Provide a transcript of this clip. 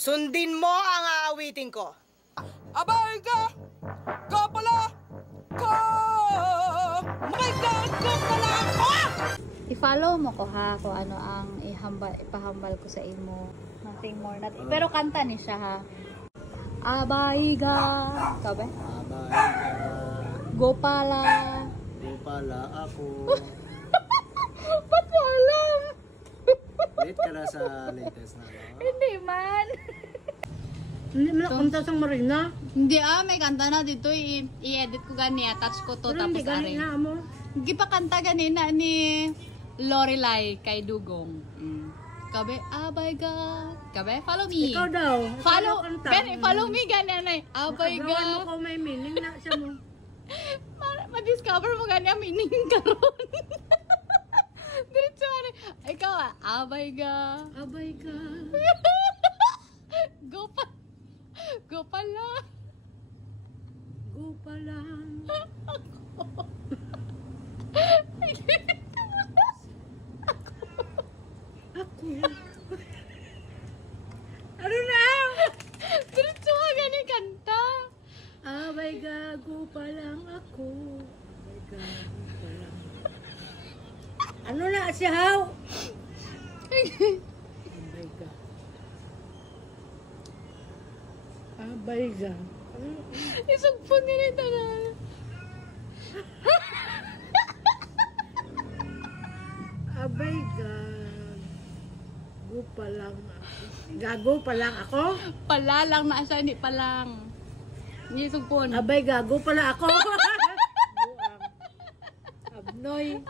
Sundin mo ang aawitin ko. Abay ka! Ka pala! Ka! My God! Ka pala! I-follow mo ko ha kung ano ang ipahambal ko sa imo. Nothing more, nothing. Pero kanta ni siya ha. Abayga. Ikaw ba? Abayga. Gopala. Gopala ako. Ba't mo alam? Late ka na sa latest na. Hindi man. Hindi mo na kanta sa Marina. Hindi may kanta na dito. I-edit ko gani. Attach ko to. Pero Tapos hindi gani na mo. Hindi pa kanta ganina ni Lorelai kay Dugong. Kabe, abay ga. Kabe, follow me. Ikaw daw. Follow me gani. Abay ga. Gawan mo ko may meaning na siya mo. Ma-discover mo gani ang meaning karon. Diretso ani. Ikaw abay ga. Abay ka. Go pala. Go pala. Ako. Ano na? Diretso ka gani kanta. Abay gago pa lang ako. Abay gago pa lang. Ano na siya haw? Abay ga. Abay ga. Isugpon nga nito na. Abay gago pa lang ako. Gago pa lang ako? Pala lang na siya, hindi pa lang. Hindi sugpon. Abay gago pala ako. Abnoy.